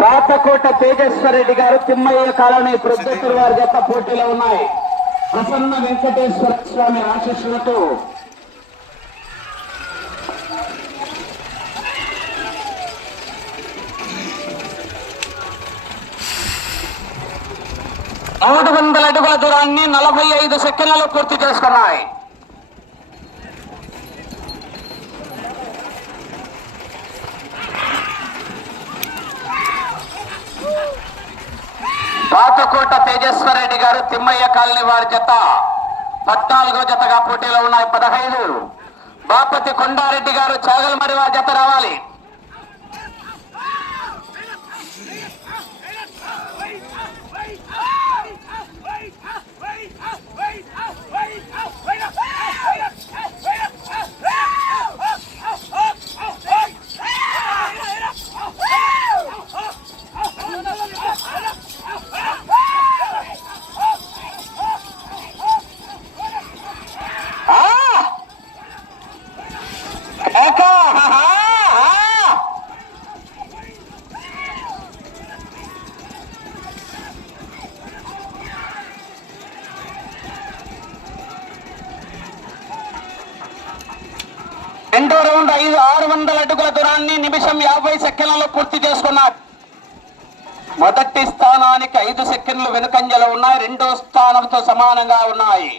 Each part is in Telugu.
పాతకోట తేజేశ్వర రెడ్డి గారు తిమ్మయ్య కాలనీ ప్రొద్దుటూరు వారి జత పోటీలో ఉన్నాయి. ప్రసన్న వెంకటేశ్వర స్వామి ఆశీస్సులతో మూడు వందల అడుగుల దూరాన్ని 45 సెకండ్లలో పూర్తి చేసుకున్నాయి. పాతకోట తేజేశ్వర రెడ్డి గారు తిమ్మయ్య కాలనీ వారి జత 14వ జతగా పోటీలో ఉన్నాయి. 15 బాపతి కొండారెడ్డి గారు చాగల్మరి వారి జత రావాలి. రెండో రౌండ్ 600 అడుగుల దూరాన్ని నిమిషం 50 సెకండ్లలో పూర్తి చేసుకున్నారు. మొదటి స్థానానికి 5 సెకండ్లు వెనుకంజలో ఉన్నాయి. రెండో స్థానంతో సమానంగా ఉన్నాయి.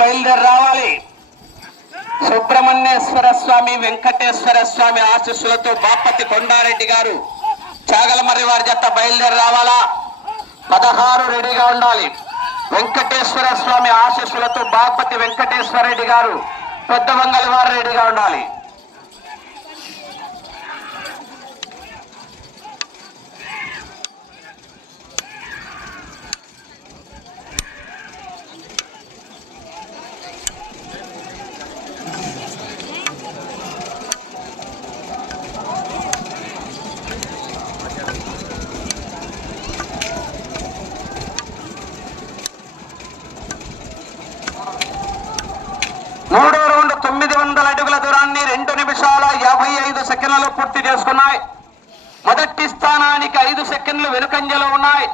బయలుదేరి రావాలి. సుబ్రహ్మణ్యేశ్వర స్వామి వెంకటేశ్వర స్వామి ఆశీస్సులతో బాపతి కొండారెడ్డి గారు చాగలమర్రి వారి జత బయలుదేరి రావాలా. 16 రెడీగా ఉండాలి. వెంకటేశ్వర స్వామి ఆశీస్సులతో బాపతి వెంకటేశ్వర రెడ్డి గారు పెద్ద వంగలి వారు రెడీగా ఉండాలి. మూడో రౌండ్ 900 అడుగుల దూరాన్ని 2 నిమిషాల 55 సెకండ్లలో పూర్తి చేసుకున్నాయి. మొదటి స్థానానికి 5 సెకండ్లు వెనుకంజలో ఉన్నాయి.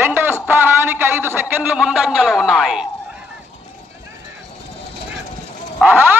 రెండో స్థానానికి 5 సెకండ్లు ముందంజలో ఉన్నాయి. ఆహా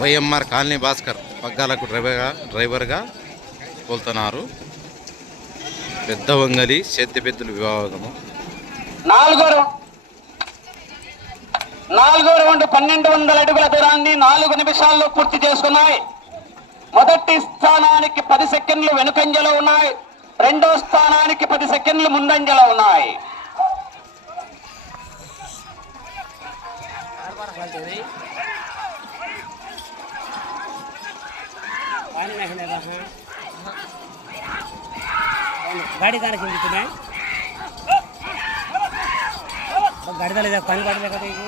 వైఎంఆర్ కాలనీ భాస్కర్ పగ్గాలకు డ్రైవర్గా తోలుతున్నారు. పెద్ద వంగలి సేద్యపెద్దుల విభాగము. నాలుగో రౌండ్ 1200 అడుగుల దూరాన్ని 4 నిమిషాల్లో పూర్తి చేసుకున్నాయి. మొదటి స్థానానికి 10 సెకండ్లు వెనుకంజలో ఉన్నాయి. రెండో స్థానానికి 10 సెకండ్లు ముందంజలో ఉన్నాయి. गाड़ी का रखेंगे तुम्हें गाड़ी डाले जा पानी गाड़ी लगा देंगे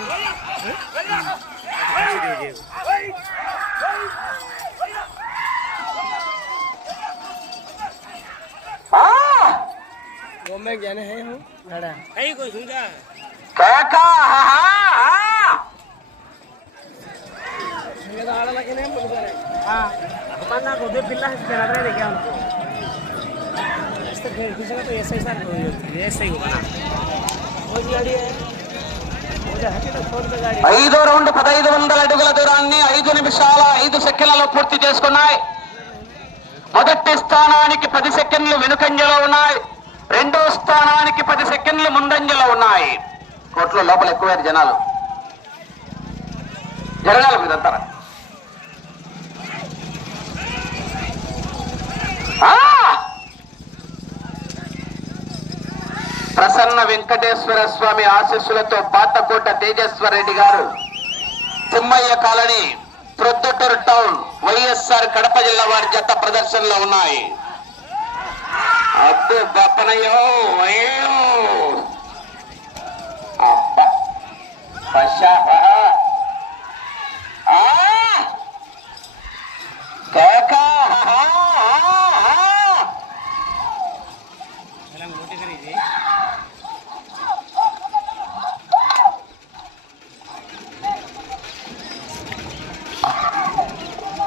घूमने जाने हैं हम गाड़ा कहीं कोई सुनता काका ये तो आड़ा लगे नहीं बोल रहे हां हमारा को दे पिल्ला है तेरा रहे क्या उनको इस तरह किसी का तो ऐसा ही होगा ना वो गाड़ी है ఐదో రౌండ్ 1500 అడుగుల దూరాన్ని 5 నిమిషాల 5 సెకండ్లలో పూర్తి చేసుకున్నాయి. మొదటి స్థానానికి 10 సెకండ్లు వెనుకంజలో ఉన్నాయి. రెండో స్థానానికి 10 సెకండ్లు ముందంజలో ఉన్నాయి. కోట్లో లోపల ఎక్కువైన జనాలు జరగాలి మీరంతా. ప్రసన్న వెంకటేశ్వర స్వామి ఆశీస్సులతో పాతకోట తేజేశ్వర రెడ్డి గారు తిమ్మయ్య కాలనీ ప్రొద్దుటూరు టౌన్ వైఎస్ఆర్ కడప జిల్లా వారి జత ప్రదర్శనలో ఉన్నాయి. అబ్బు బప్పనయ్యో అయ్యో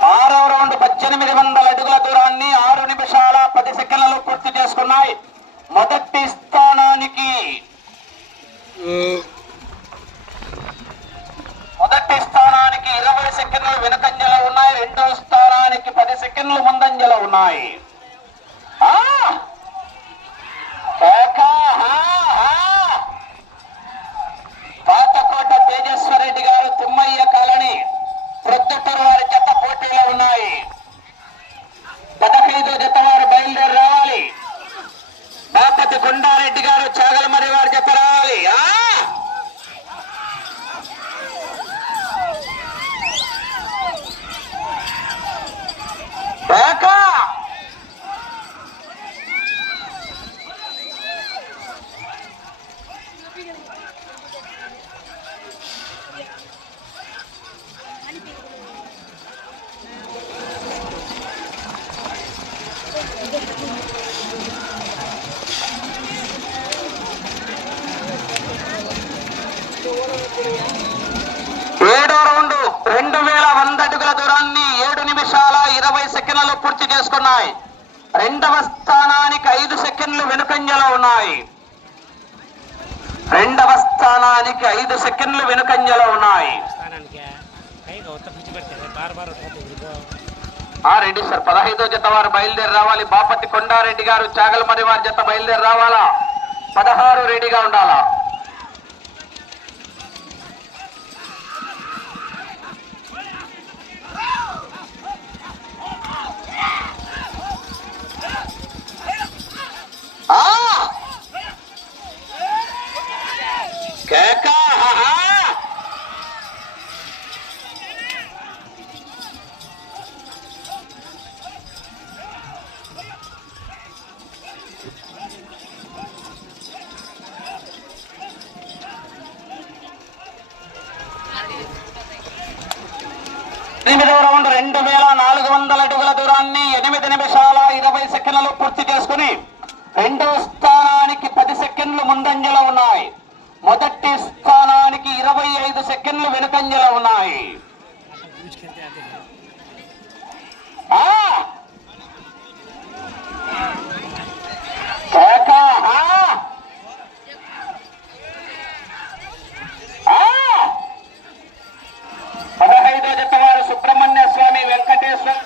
ఆరవ రౌండ్ 1800 అడుగుల దూరాన్ని 6 నిమిషాల 10 సెకండ్లలో పూర్తి చేసుకున్నాయి. మొదటి స్థానానికి 20 సెకండ్లు వెనుకంజలో ఉన్నాయి. రెండో స్థానానికి 10 సెకండ్లు ముందంజలో ఉన్నాయి. పాతకోట తేజేశ్వర రెడ్డి గారు తిమ్మయ్య కాలనీ ప్రొద్దుటూరు వారి జత పోటీలో ఉన్నాయి. 15వ జత వారు బయలుదేరి రావాలి. బాపతి కొండారెడ్డి గారు చాగలమర్రి వారి జత రావాలి. ఏడో రౌండ్ 2100 అడుగుల దూరాన్ని 7 నిమిషాల 20 సెకండ్లలో పూర్తి చేసుకున్నాయి. రెండవ స్థానానికి 5 సెకండ్లు వెనుకంజలో ఉన్నాయి. రెడ్డి సార్ 15వ జత వారు బయలుదేరి రావాలి. బాపతి కొండారెడ్డి గారు చాగలమర్రి వారి జత బయలుదేరి రావాలా. 16 రెడీగా ఉండాలా. కేకా 8వ రౌండ్ 2400 అడుగుల దూరాన్ని 8 నిమిషాల 20 సెకండ్లలో పూర్తి చేసుకుని రెండో స్థానానికి 10 సెకండ్లు ముందంజలో ఉన్నాయి. మొదటి స్థానానికి 25 సెకండ్లు వెనుకంజలో ఉన్నాయి. సుబ్రహ్మణ్య స్వామి వెంకటేశ్వర్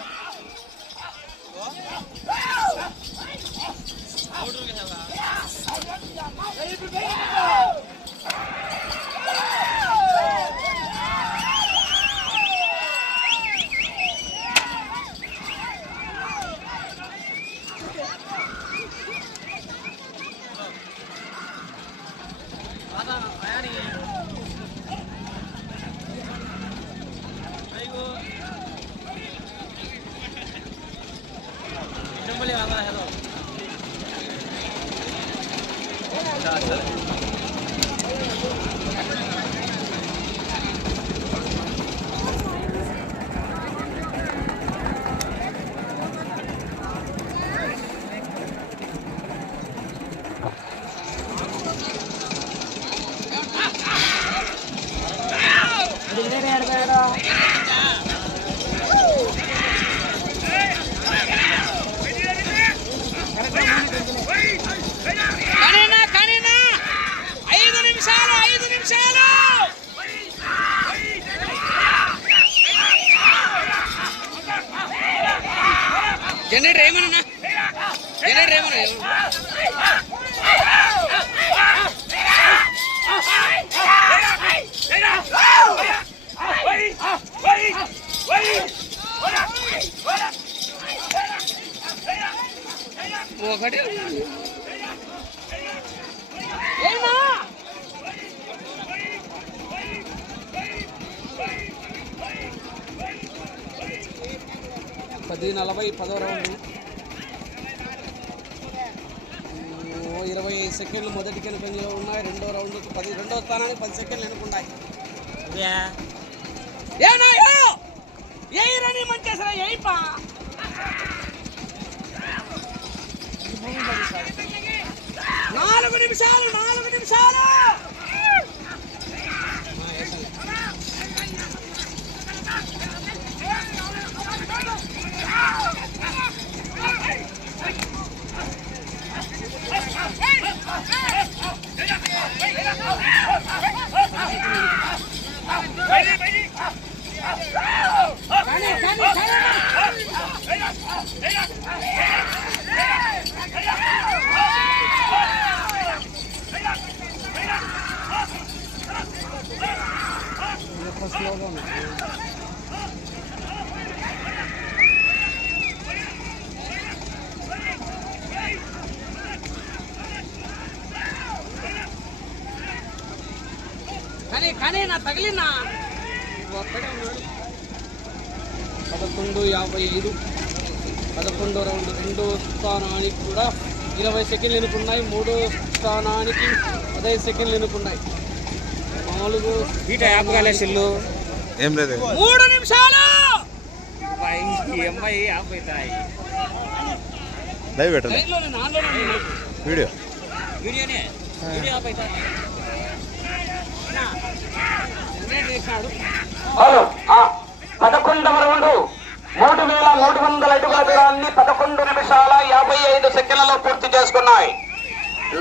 కనీనా 5 నిమిషాలు జనరేటర్ ఏమన్నా జనరేటర్ ఏమన్నా ఒకటి ఏమా 10:40 10వ రౌండ్ 25 సెకండ్లు మొదటి వెనుకంజలో ఉన్నాయి. రెండో రౌండ్కి 12వ స్థానానికి 10 సెకండ్లు వెనుకున్నాయి. ఏరని మంచేసరా ఏయిపా 4 నిమిషాలు కానీ నా తగిలినా 11:55 11వ రౌండ్. రెండో స్థానానికి కూడా 20 సెకండ్లు ఎన్నుకున్నాయి. మూడో స్థానానికి 15 సెకండ్లు ఎన్నుకున్నాయి. 4 ఏం లేదు 3 నిమిషాలు అమ్మాయి ఆపుతాయి. లైవ్ పెట్టండి వీడియో వీడియో ఆపుతాయి. హలో 11వ రౌండ్ 3,300 అడుగుల దూరాన్ని 11 నిమిషాల 55 సెకండ్లలో పూర్తి చేసుకున్నాయి.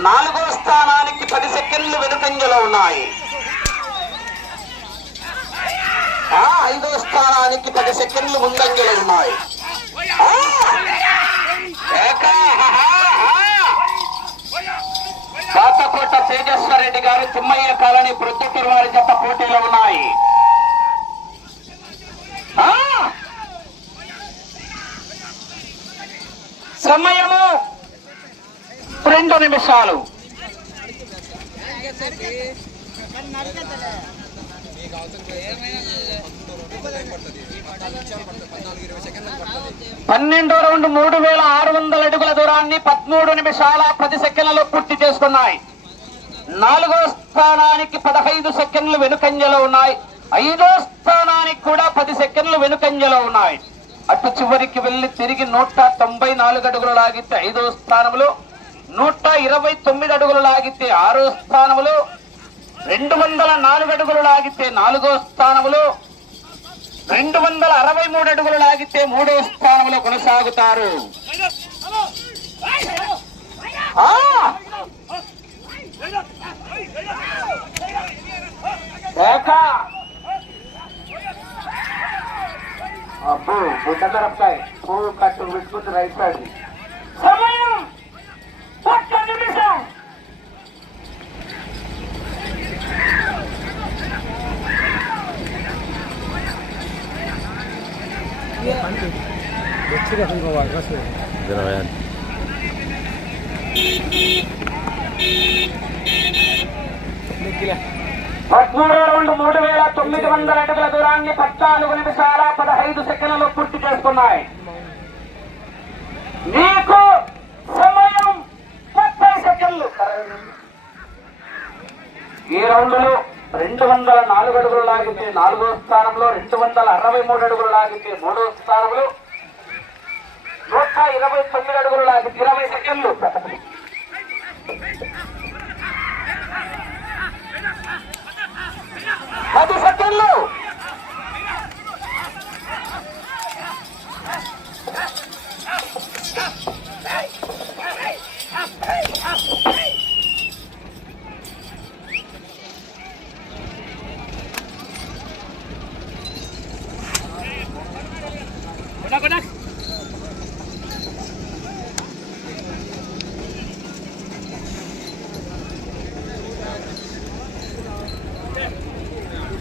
4వ స్థానానికి 10 సెకండ్లు వెనుకంజలో ఉన్నాయి. 5వ స్థానానికి 10 సెకండ్లు ముందంజలో ఉన్నాయి. కాతకోట తేజస్వర్ రెడ్డి గారు తిమ్మయ్య కాలనీ ప్రొద్దుటూరు వారి జత పోటీలో ఉన్నాయి. సమయము 2 నిమిషాలు. పన్నెండో రౌండ్ 3,600 అడుగుల దూరాన్ని 13 నిమిషాల 10 సెకండ్లలో పూర్తి చేసుకున్నాయి. 4వ స్థానానికి 15 సెకండ్లు వెనుకంజలో ఉన్నాయి. 5వ స్థానానికి కూడా 10 సెకండ్లు వెనుకంజలో ఉన్నాయి. అటు చివరికి వెళ్లి తిరిగి 194 అడుగులు లాగితే 5వ స్థానంలో, 129 అడుగులు లాగితే 6వ స్థానంలో, 204 అడుగులు లాగితే 4వ స్థానంలో, 263 అడుగులు లాగితే 3వ స్థానంలో కొనసాగుతారు. అబ్బో బుడ్డరప్పాయి పువ్వు కట్టు విట్టుకుంటూ రైట్ సైడ్. సమయం 1 నిమిషం. పదమూడవ రౌండ్ 3,900 అడుగుల దూరాన్ని 14 నిమిషాల 15 సెకండ్లలో పూర్తి చేసుకున్నాయి. మీకు సమయం 30 సెకండ్లు. ఈ రౌండ్ లో 204 అడుగులు లాగితే 4వ స్థానంలో, 263 అడుగులు లాగితే 3వ స్థానంలో, 129 అడుగులు లాగితే 20 సెకండ్లు. 10 సెకండ్లు.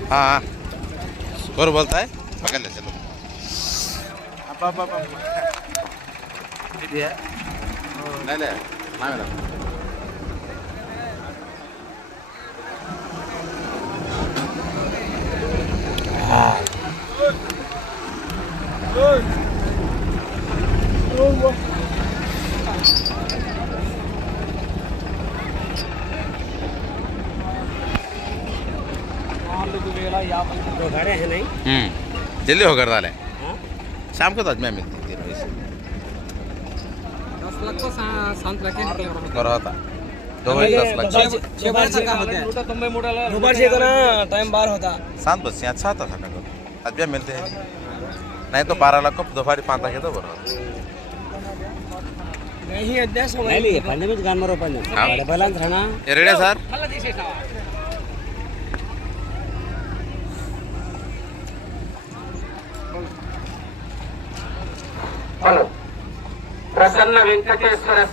हाँ और बोलता है पकड़ ले चलो नहीं ले ना मेरा दो गाड़े हैं नहीं जल्दी होकर डाले हाँ? शाम को तो आज मैं मिलती 3 बजे से 10 लाख को 7 लाख और होता 2 बजे 10 लाख दोबार से ना टाइम बार होता 7 बजे से अच्छा आता था मेरे को आज भी मिलते हैं नहीं तो 12 लाख को दोपहर 5 लाख तो बरोबर नहीं अध्यक्ष नहीं पंजाबी गान मरो पंजाब हाँ। बैलेंस रहना ये रेडी है सर హలో ప్రసన్న వెంకటేశ్వర